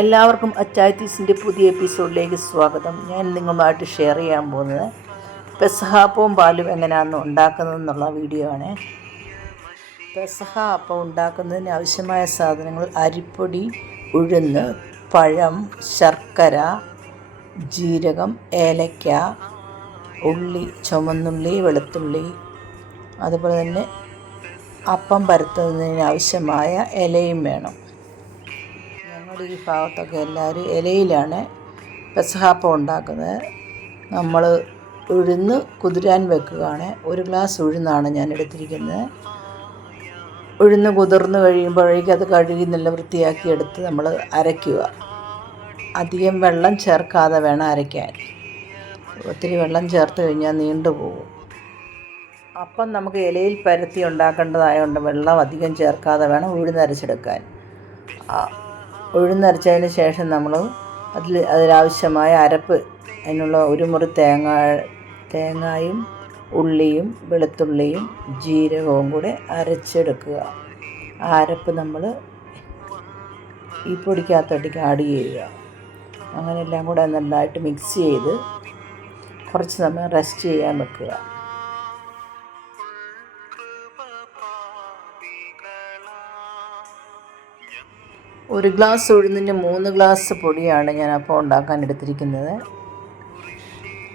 എല്ലാവർക്കും അച്ചായത്തീസിന്റെ പുതിയ എപ്പിസോഡിലേക്ക് സ്വാഗതം. ഞാൻ നിങ്ങളുമായിട്ട് ഷെയർ ചെയ്യാൻ പോകുന്നത് പെസഹാപ്പവും പാലും എങ്ങനെയാണെന്ന് ഉണ്ടാക്കുന്നതെന്നുള്ള വീഡിയോ ആണ്. പെസഹ അപ്പം ഉണ്ടാക്കുന്നതിന് ആവശ്യമായ സാധനങ്ങൾ അരിപ്പൊടി ഉഴുന്ന് പഴം ശർക്കര ജീരകം ഏലക്ക ഉള്ളി ചുമന്നുള്ളി വെളുത്തുള്ളി അതുപോലെ തന്നെ അപ്പം പരത്തുന്നതിന് ആവശ്യമായ ഇലയും വേണം. ഞങ്ങളുടെ ഈ ഭാഗത്തൊക്കെ എല്ലാവരും ഇലയിലാണ് പെസഹാപ്പം ഉണ്ടാക്കുന്നത്. നമ്മൾ ഉഴുന്ന് കുതിരാൻ വെക്കുകയാണ്. ഒരു ഗ്ലാസ് ഉഴുന്നാണ് ഞാൻ എടുത്തിരിക്കുന്നത്. ഉഴുന്ന് കുതിർന്ന് കഴിയുമ്പോഴേക്കും അത് കഴുകി നല്ല വൃത്തിയാക്കി എടുത്ത് നമ്മൾ അരയ്ക്കുക. അധികം വെള്ളം ചേർക്കാതെ വേണം അരയ്ക്കാൻ. ഒത്തിരി വെള്ളം ചേർത്ത് കഴിഞ്ഞാൽ നീണ്ടു പോകും. അപ്പം നമുക്ക് ഇലയിൽ പരത്തി ഉണ്ടാക്കേണ്ടതായതുകൊണ്ട് വെള്ളം അധികം ചേർക്കാതെ വേണം ഉഴുന്നരച്ചെടുക്കാൻ ഉഴുന്നരച്ചതിന് ശേഷം നമ്മൾ അതിൽ അതിലാവശ്യമായ അരപ്പ് അതിനുള്ള ഒരു മുറി തേങ്ങ തേങ്ങായും ഉള്ളിയും വെളുത്തുള്ളിയും ജീരകവും കൂടെ അരച്ചെടുക്കുക. ആ അരപ്പ് നമ്മൾ ഈ പൊടിക്കകത്തോട്ടേക്ക് ആഡ് ചെയ്യുക. അങ്ങനെ എല്ലാം കൂടെ നന്നായിട്ട് മിക്സ് ചെയ്ത് കുറച്ച് സമയം റെസ്റ്റ് ചെയ്യാൻ വെക്കുക. ഒരു ഗ്ലാസ് ഉഴുന്നിന് മൂന്ന് ഗ്ലാസ് പൊടിയാണ് ഞാൻ അപ്പോൾ ഉണ്ടാക്കാൻ എടുത്തിരിക്കുന്നത്.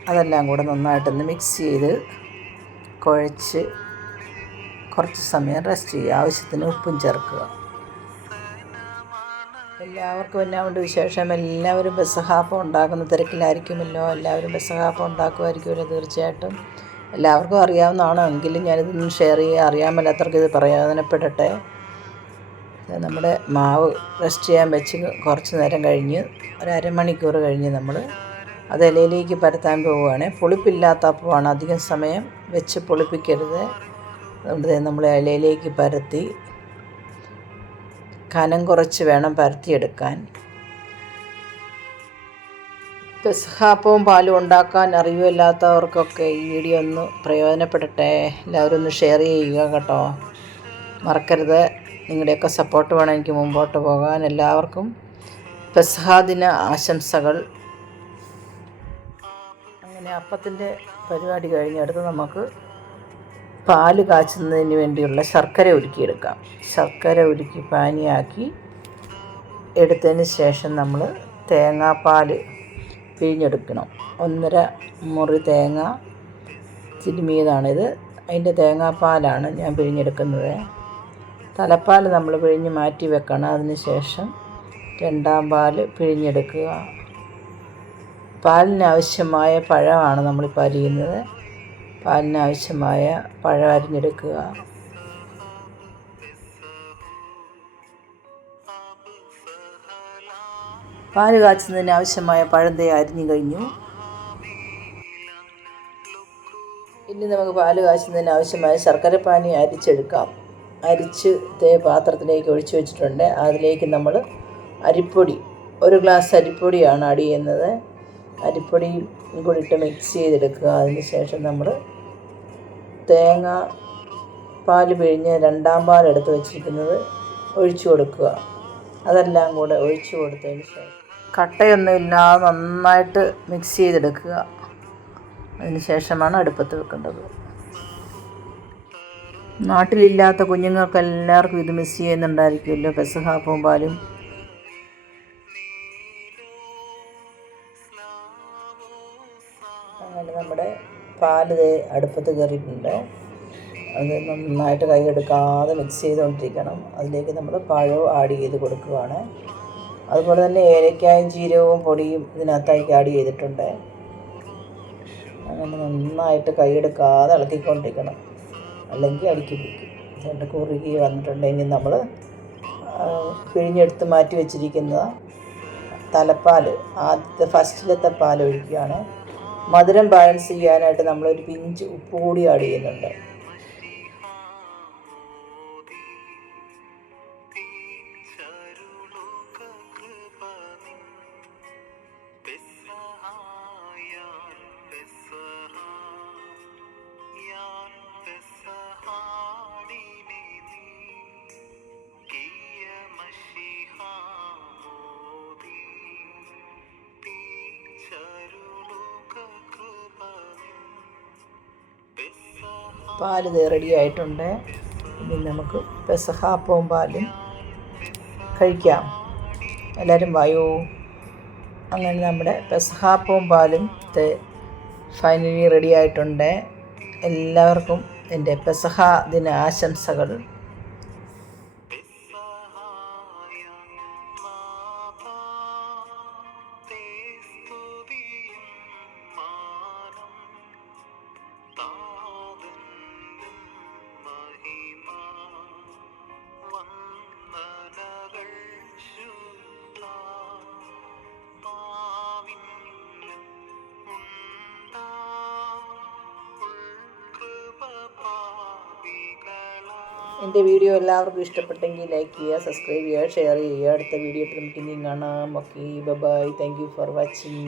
അതെല്ലാം കൂടെ നന്നായിട്ടൊന്ന് മിക്സ് ചെയ്ത് കുഴച്ച് കുറച്ച് സമയം റെസ്റ്റ് ചെയ്യുക. ആവശ്യത്തിന് ഉപ്പും ചേർക്കുക. എല്ലാവർക്കും എന്നാ കൊണ്ട് വിശേഷം? എല്ലാവരും ബസഹാപ്പം ഉണ്ടാക്കുന്ന തിരക്കിലായിരിക്കുമല്ലോ. എല്ലാവരും ബസഹാപ്പം ഉണ്ടാക്കുമായിരിക്കുമല്ലോ തീർച്ചയായിട്ടും? എല്ലാവർക്കും അറിയാവുന്നതാണ്. എങ്കിലും ഞാനിതൊന്നും ഷെയർ ചെയ്യുക അറിയാൻ മേലാത്തവർക്ക് ഇത് പ്രയോജനപ്പെടട്ടെ നമ്മുടെ മാവ് റെസ്റ്റ് ചെയ്യാൻ വെച്ച് കുറച്ച് നേരം കഴിഞ്ഞ് ഒരു അരമണിക്കൂർ കഴിഞ്ഞ് നമ്മൾ അത് ഇലയിലേക്ക് പരത്താൻ പോവുകയാണ്. പുളിപ്പില്ലാത്ത അപ്പമാണ് അധികം സമയം വെച്ച് പുളിപ്പിക്കരുത്. അതുകൊണ്ട് നമ്മൾ ഇലയിലേക്ക് പരത്തി കനം കുറച്ച് വേണം പരത്തിയെടുക്കാൻ. പെസഹാപ്പവും പാലും ഉണ്ടാക്കാൻ അറിവില്ലാത്തവർക്കൊക്കെ ഈ വീഡിയോ ഒന്ന് പ്രയോജനപ്പെടട്ടെ. എല്ലാവരും ഒന്ന് ഷെയർ ചെയ്യുക കേട്ടോ. മറക്കരുത്. നിങ്ങളുടെയൊക്കെ സപ്പോർട്ട് വേണം. എനിക്ക് മുമ്പോട്ട് പോകാൻ എല്ലാവർക്കും പെസഹാദിന ആശംസകൾ. അങ്ങനെ അപ്പത്തിന്റെ പരിപാടി കഴിഞ്ഞ് അടുത്ത് നമുക്ക് പാൽ കാച്ചുന്നതിന് വേണ്ടിയുള്ള ശർക്കര ഉരുക്കിയെടുക്കാം. ശർക്കര ഉരുക്കി പാനിയാക്കി എടുത്തതിന് ശേഷം നമ്മൾ തേങ്ങാപ്പാൽ പിഴിഞ്ഞെടുക്കണം. ഒന്നര മുറി തേങ്ങ തിരുമിയതാണിത്. അതിന്റെ തേങ്ങാപ്പാലാണ് ഞാൻ പിഴിഞ്ഞെടുക്കുന്നത്. തലപ്പാൽ നമ്മൾ പിഴിഞ്ഞ് മാറ്റി വെക്കണം. അതിന് ശേഷം രണ്ടാം പാൽ പിഴിഞ്ഞെടുക്കുക. പാലിന് ആവശ്യമായ പഴമാണ് നമ്മളിപ്പോൾ അരിയുന്നത്. പാലിന് ആവശ്യമായ പഴം അരിഞ്ഞെടുക്കുക. പാൽ കാച്ചുന്നതിന് ആവശ്യമായ തേ അരിഞ്ഞു കഴിഞ്ഞു. ഇനി നമുക്ക് പാൽ കാച്ചുന്നതിന് ആവശ്യമായ ശർക്കര പാനി അരിച്ചെടുക്കാം. അരിച്ച് തേ പാത്രത്തിലേക്ക് ഒഴിച്ചു വെച്ചിട്ടുണ്ട്. അതിലേക്ക് നമ്മൾ അരിപ്പൊടി ഒരു ഗ്ലാസ് അരിപ്പൊടിയാണ് ആഡ് ചെയ്യുന്നത്. അരിപ്പൊടിയും കൂടി ഇട്ട് മിക്സ് ചെയ്തെടുക്കുക. അതിന് ശേഷം നമ്മൾ തേങ്ങ പാൽ പിഴിഞ്ഞ് രണ്ടാം പാൽ എടുത്ത് വെച്ചിരിക്കുന്നത് ഒഴിച്ചു കൊടുക്കുക. അതെല്ലാം കൂടെ ഒഴിച്ചു കൊടുത്തതിന് ശേഷം കട്ടയൊന്നും ഇല്ലാതെ നന്നായിട്ട് മിക്സ് ചെയ്തെടുക്കുക. അതിന് ശേഷമാണ് അടുപ്പത്ത് വെക്കേണ്ടത്. നാട്ടിലില്ലാത്ത കുഞ്ഞുങ്ങൾക്ക് എല്ലാവർക്കും ഇത് മിസ് ചെയ്യുന്നുണ്ടായിരിക്കുമല്ലോ. പെസഹാപ്പവും പാലും അങ്ങനെ നമ്മുടെ പാൽ അടുപ്പത്ത് കയറിയിട്ടുണ്ട്. അത് നന്നായിട്ട് കൈ എടുക്കാതെ മിക്സ് ചെയ്തുകൊണ്ടിരിക്കണം. അതിലേക്ക് നമ്മൾ പഴവും ആഡ് ചെയ്ത് കൊടുക്കുകയാണ്. അതുപോലെ തന്നെ ഏലക്കായും ജീരകവും പൊടിയും ഇതിനകത്തേക്ക് ആഡ് ചെയ്തിട്ടുണ്ട്. അങ്ങനെ നന്നായിട്ട് കൈ കൈയെടുക്കാതെ ഇളക്കിക്കൊണ്ടിരിക്കണം. അല്ലെങ്കിൽ അടുക്കി പിടിക്കും. അതുകൊണ്ട് കുറുകി വന്നിട്ടുണ്ടെങ്കിൽ നമ്മൾ പിഴിഞ്ഞെടുത്ത് മാറ്റി വെച്ചിരിക്കുന്ന തലപ്പാൽ ആദ്യത്തെ ഫസ്റ്റിലത്തെ പാൽ ഒഴിക്കുകയാണ് മധുരം ബാലൻസ് ചെയ്യാനായിട്ട് നമ്മളൊരു പിഞ്ച് ഉപ്പ് കൂടി ആഡ് ചെയ്യുന്നുണ്ട്. ഇത് റെഡി ആയിട്ടുണ്ട്. ഇനി നമുക്ക് പെസഹാപ്പവും പാലും കഴിക്കാം. എല്ലാവരും വായോ? അങ്ങനെ നമ്മുടെ പെസഹാപ്പവും പാലും ഫൈനലി റെഡി ആയിട്ടുണ്ട്. എല്ലാവർക്കും എന്റെ പെസഹ ദിന ആശംസകൾ എന്റെ വീഡിയോ എല്ലാവർക്കും ഇഷ്ടപ്പെട്ടെങ്കിൽ ലൈക്ക് ചെയ്യുക സബ്സ്ക്രൈബ് ചെയ്യുക ഷെയർ ചെയ്യുക. അടുത്ത വീഡിയോ നമുക്ക് ഇനിയും കാണാം. Okay bye thank you for watching